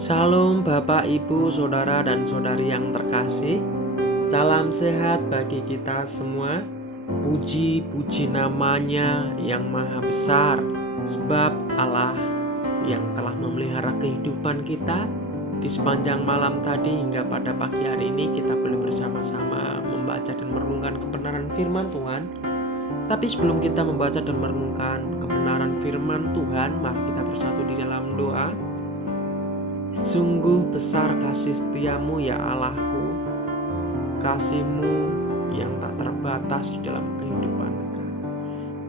Salam Bapak, Ibu, Saudara dan Saudari yang terkasih. Salam sehat bagi kita semua. Puji-puji namanya yang maha besar. Sebab Allah yang telah memelihara kehidupan kita di sepanjang malam tadi hingga pada pagi hari ini kita boleh bersama-sama membaca dan merenungkan kebenaran firman Tuhan. Tapi sebelum kita membaca dan merenungkan kebenaran firman Tuhan, mari kita bersatu di dalam doa. Sungguh besar kasih setiamu ya Allahku, kasih-Mu yang tak terbatas di dalam kehidupan kami.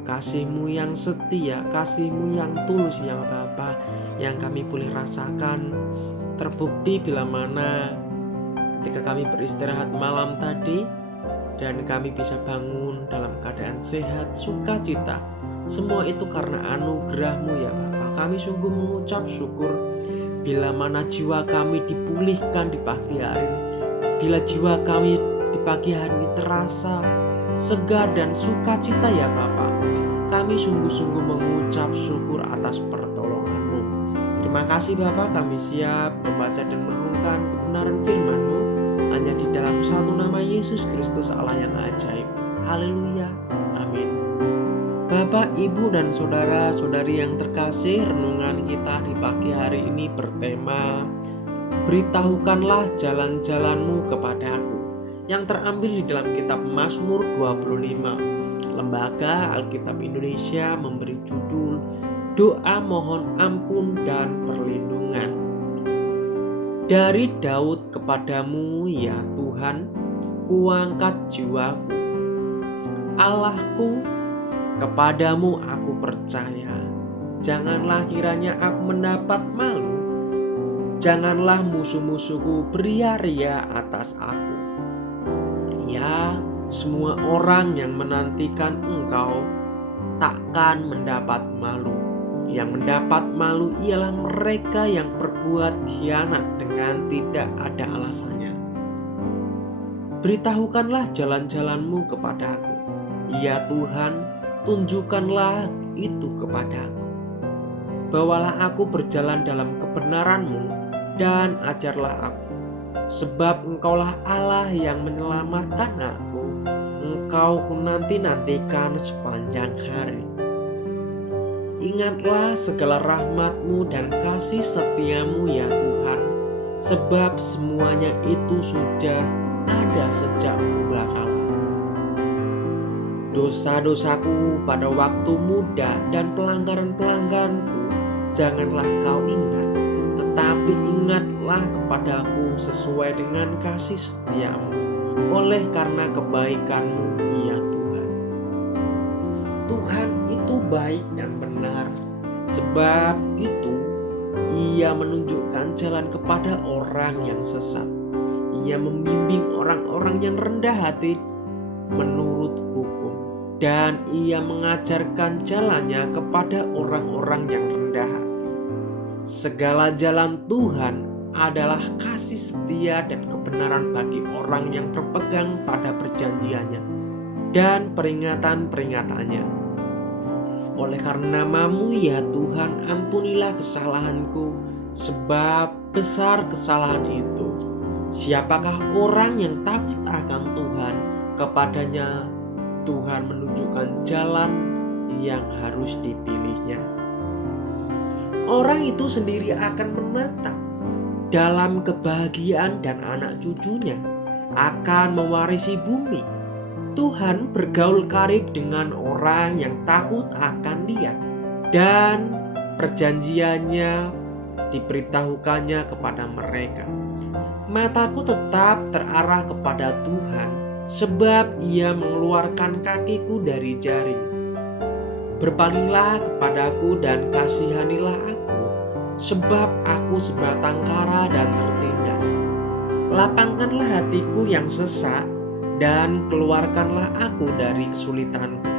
Kasih-Mu yang setia, kasih-Mu yang tulus ya Bapa, yang kami boleh rasakan terbukti bila mana ketika kami beristirahat malam tadi dan kami bisa bangun dalam keadaan sehat, sukacita. Semua itu karena anugerah-Mu ya Bapa. Kami sungguh mengucap syukur bila mana jiwa kami dipulihkan di pagi hari ini. Bila jiwa kami di pagi hari ini terasa segar dan sukacita ya Bapa. Kami sungguh-sungguh mengucap syukur atas pertolongan-Mu. Terima kasih Bapa, kami siap membaca dan merenungkan kebenaran firman-Mu hanya di dalam satu nama Yesus Kristus Allah yang ajaib. Haleluya. Amin. Bapak, Ibu, dan saudara-saudari yang terkasih, renungan kita di pagi hari ini bertema beritahukanlah jalan-jalanmu kepadaku, yang terambil di dalam kitab Mazmur 25. Lembaga Alkitab Indonesia memberi judul Doa Mohon Ampun dan Perlindungan. Dari Daud kepadamu ya Tuhan, kuangkat jiwaku. Allahku, kepadamu aku percaya. Janganlah kiranya aku mendapat malu. Janganlah musuh-musuhku beria-ria atas aku. Ya, semua orang yang menantikan Engkau takkan mendapat malu. Yang mendapat malu ialah mereka yang berbuat khianat dengan tidak ada alasannya. Beritahukanlah jalan-jalanmu kepadaku. Ya Tuhan, tunjukkanlah itu kepadaku. Bawalah aku berjalan dalam kebenaran-Mu dan ajarlah aku. Sebab Engkaulah Allah yang menyelamatkan aku. Engkau ku nanti-nantikan sepanjang hari. Ingatlah segala rahmat-Mu dan kasih setia-Mu ya Tuhan. Sebab semuanya itu sudah ada sejak purbakala. Dosa-dosaku pada waktu muda dan pelanggaran-pelanggaranku janganlah kau ingat, tetapi ingatlah kepadaku sesuai dengan kasih setia-Mu, oleh karena kebaikan-Mu ya Tuhan. Tuhan itu baik dan benar, sebab itu Ia menunjukkan jalan kepada orang yang sesat. Ia membimbing orang-orang yang rendah hati menurut hukum, dan Ia mengajarkan jalannya kepada orang-orang yang rendah hati. Segala jalan Tuhan adalah kasih setia dan kebenaran bagi orang yang berpegang pada perjanjiannya dan peringatan-peringatannya. Oleh karena nama-Mu ya Tuhan, ampunilah kesalahanku, sebab besar kesalahan itu. Siapakah orang yang takut akan Tuhan? Kepadanya Tuhan menunjukkan jalan yang harus dipilihnya. Orang itu sendiri akan menetap dalam kebahagiaan dan anak cucunya akan mewarisi bumi. Tuhan bergaul karib dengan orang yang takut akan Dia, dan perjanjiannya diberitahukannya kepada mereka. Mataku tetap terarah kepada Tuhan, sebab Ia mengeluarkan kakiku dari jaring. Berpalinglah kepadaku dan kasihanilah aku, sebab aku sebatang kara dan tertindas. Lapangkanlah hatiku yang sesak, dan keluarkanlah aku dari kesulitanku.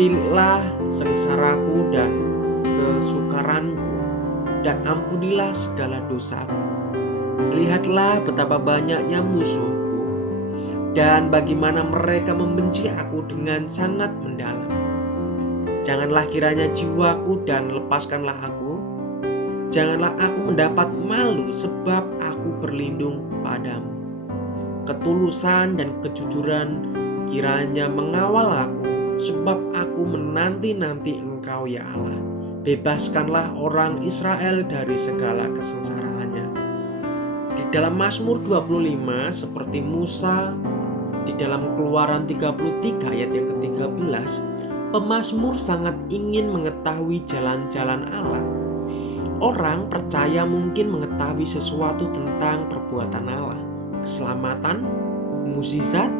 Tillah sengsaraku dan kesukaranku, dan ampunilah segala dosaku. Lihatlah betapa banyaknya musuhku, dan bagaimana mereka membenci aku dengan sangat mendalam. Janganlah kiranya jiwaku dan lepaskanlah aku. Janganlah aku mendapat malu sebab aku berlindung padamu. Ketulusan dan kejujuran kiranya mengawal aku, sebab aku menanti-nanti Engkau ya Allah. Bebaskanlah orang Israel dari segala kesengsaraannya. Di dalam Mazmur 25 seperti Musa di dalam Keluaran 33 ayat yang ke-13, pemazmur sangat ingin mengetahui jalan-jalan Allah. Orang percaya mungkin mengetahui sesuatu tentang perbuatan Allah, keselamatan, mukjizat.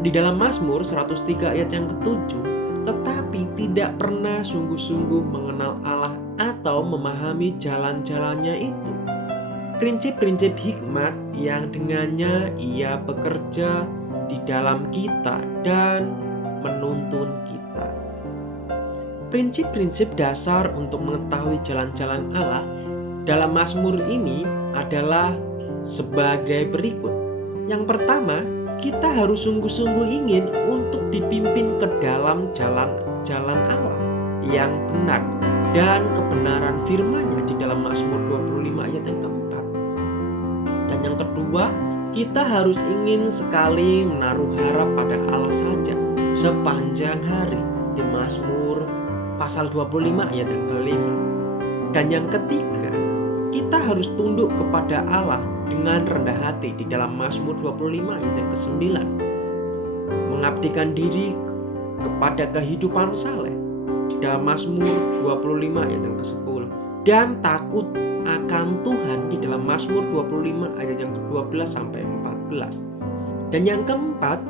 Di dalam Mazmur 103 ayat yang ke-7, tetapi tidak pernah sungguh-sungguh mengenal Allah atau memahami jalan-jalannya itu. Prinsip-prinsip hikmat yang dengannya ia bekerja di dalam kita dan menuntun kita. Prinsip-prinsip dasar untuk mengetahui jalan-jalan Allah dalam Mazmur ini adalah sebagai berikut. Yang pertama, kita harus sungguh-sungguh ingin untuk dipimpin ke dalam jalan Allah yang benar dan kebenaran firman-Nya di dalam Mazmur 25 ayat yang keempat. Dan yang kedua, kita harus ingin sekali menaruh harap pada Allah saja sepanjang hari di Mazmur pasal 25 ayat yang kelima. Dan yang ketiga, kita harus tunduk kepada Allah dengan rendah hati di dalam Mazmur 25 ayat yang ke-9. Mengabdikan diri kepada kehidupan saleh di dalam Mazmur 25 ayat yang ke-10. Dan takut akan Tuhan di dalam Mazmur 25 ayat yang ke-12 sampai 14. Dan yang keempat,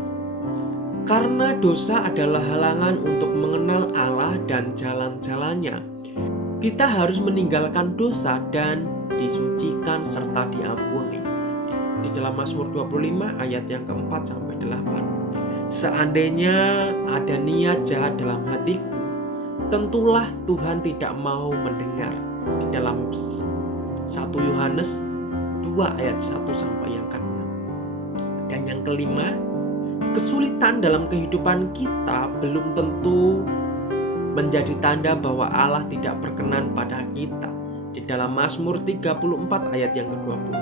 karena dosa adalah halangan untuk mengenal Allah dan jalan-jalannya, kita harus meninggalkan dosa dan disucikan serta diampuni. Di dalam Mazmur 25 ayat yang keempat sampai 8. Seandainya ada niat jahat dalam hatiku, tentulah Tuhan tidak mau mendengar. Di dalam 1 Yohanes 2 ayat 1 sampai yang ke-6. Dan yang kelima, kesulitan dalam kehidupan kita belum tentu menjadi tanda bahwa Allah tidak berkenan pada kita. Di dalam Mazmur 34 ayat yang ke-20.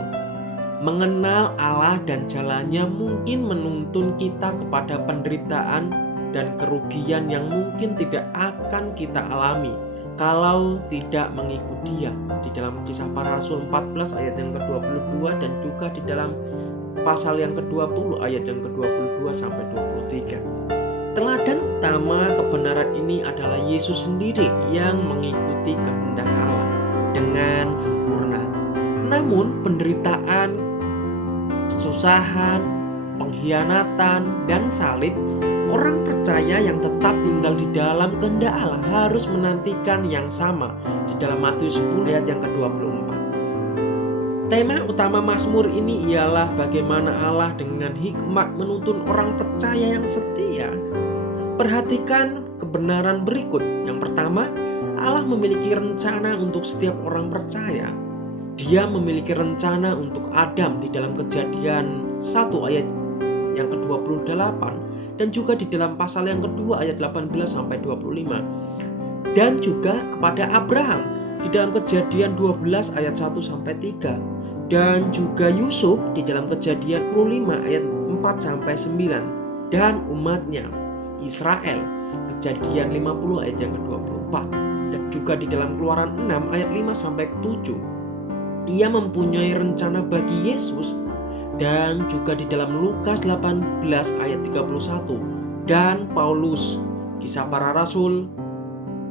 Mengenal Allah dan jalannya mungkin menuntun kita kepada penderitaan dan kerugian yang mungkin tidak akan kita alami kalau tidak mengikut Dia. Di dalam Kisah Para Rasul 14 ayat yang ke-22 dan juga di dalam pasal yang ke-20 ayat yang ke-22 sampai 23. Teladan utama kebenaran ini adalah Yesus sendiri yang mengikuti kehendak Allah dengan sempurna. Namun penderitaan, kesusahan, pengkhianatan, dan salib, orang percaya yang tetap tinggal di dalam kehendak Allah harus menantikan yang sama di dalam Matius 10 ayat yang ke-24. Tema utama Mazmur ini ialah bagaimana Allah dengan hikmat menuntun orang percaya yang setia. Perhatikan kebenaran berikut. Yang pertama, Allah memiliki rencana untuk setiap orang percaya. Dia memiliki rencana untuk Adam di dalam Kejadian 1 ayat yang ke-28 dan juga di dalam pasal yang kedua ayat 18 sampai 25. Dan juga kepada Abraham di dalam Kejadian 12 ayat 1 sampai 3. Dan juga Yusuf di dalam Kejadian 25 ayat 4 sampai 9. Dan umatnya Israel, Kejadian 50 ayat yang ke-24. Dan juga di dalam Keluaran 6 ayat 5 sampai 7. Ia mempunyai rencana bagi Yesus. Dan juga di dalam Lukas 18 ayat 31. Dan Paulus, Kisah Para Rasul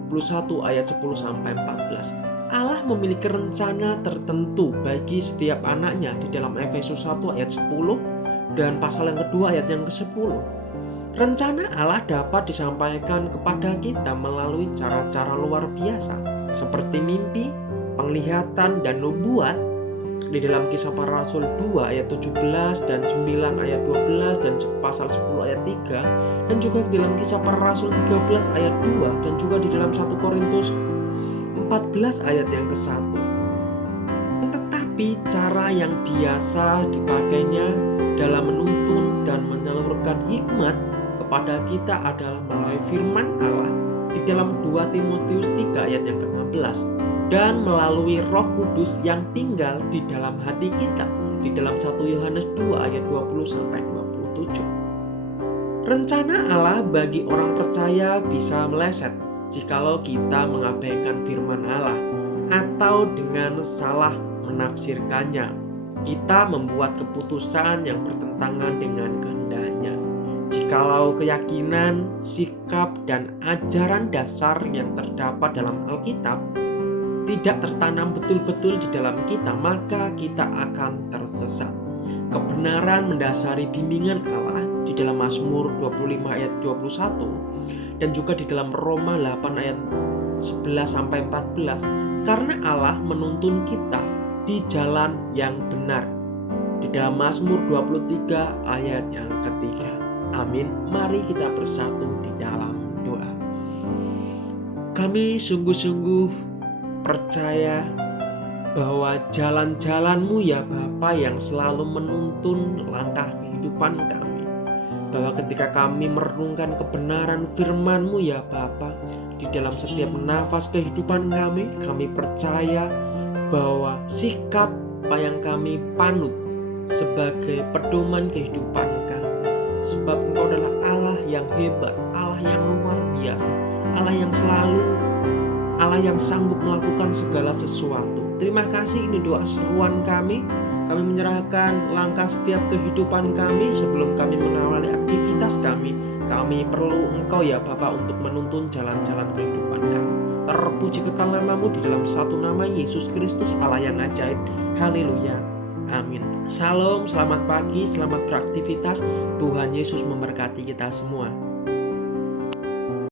21 ayat 10 sampai 14. Allah memiliki rencana tertentu bagi setiap anaknya di dalam Efesus 1 ayat 10 dan pasal yang kedua ayat yang ke-10. Rencana Allah dapat disampaikan kepada kita melalui cara-cara luar biasa seperti mimpi, penglihatan, dan nubuat. Di dalam Kisah Para Rasul 2 ayat 17 dan 9 ayat 12 dan pasal 10 ayat 3, dan juga di dalam Kisah Para Rasul 13 ayat 2 dan juga di dalam 1 Korintus 14 ayat yang ke-1. Tetapi cara yang biasa dipakainya dalam menuntun dan menyalurkan hikmat kepada kita adalah melalui firman Allah di dalam 2 Timotius 3 ayat yang ke-16. dan melalui Roh Kudus yang tinggal di dalam hati kita, di dalam 1 Yohanes 2 ayat 20 sampai 27. Rencana Allah bagi orang percaya bisa meleset jikalau kita mengabaikan firman Allah atau dengan salah menafsirkannya. Kita membuat keputusan yang bertentangan dengan kehendak-Nya. Jikalau keyakinan, sikap, dan ajaran dasar yang terdapat dalam Alkitab tidak tertanam betul-betul di dalam kita, maka kita akan tersesat. Kebenaran mendasari bimbingan Allah di dalam Mazmur 25 ayat 21 dan juga di dalam Roma 8 ayat 11 sampai 14, karena Allah menuntun kita di jalan yang benar. Di dalam Mazmur 23 ayat yang ketiga. Amin. Mari kita bersatu di dalam doa. Kami sungguh-sungguh percaya bahwa jalan-jalan-Mu ya Bapa yang selalu menuntun langkah kehidupan kami. Bahwa ketika kami merenungkan kebenaran firman-Mu ya Bapa, di dalam setiap nafas kehidupan kami percaya bahwa sikap apa yang kami panut sebagai pedoman kehidupan kami. Sebab Engkau adalah Allah yang hebat, Allah yang luar biasa, Allah yang sanggup melakukan segala sesuatu. Terima kasih, ini doa seruan kami. Kami menyerahkan langkah setiap kehidupan kami sebelum kami mengawali aktivitas kami. Kami perlu Engkau ya Bapa untuk menuntun jalan-jalan kehidupan kami. Terpuji kekal nama-Mu di dalam satu nama Yesus Kristus, Allah yang ajaib. Haleluya. Amin. Salam, selamat pagi, selamat beraktivitas. Tuhan Yesus memberkati kita semua.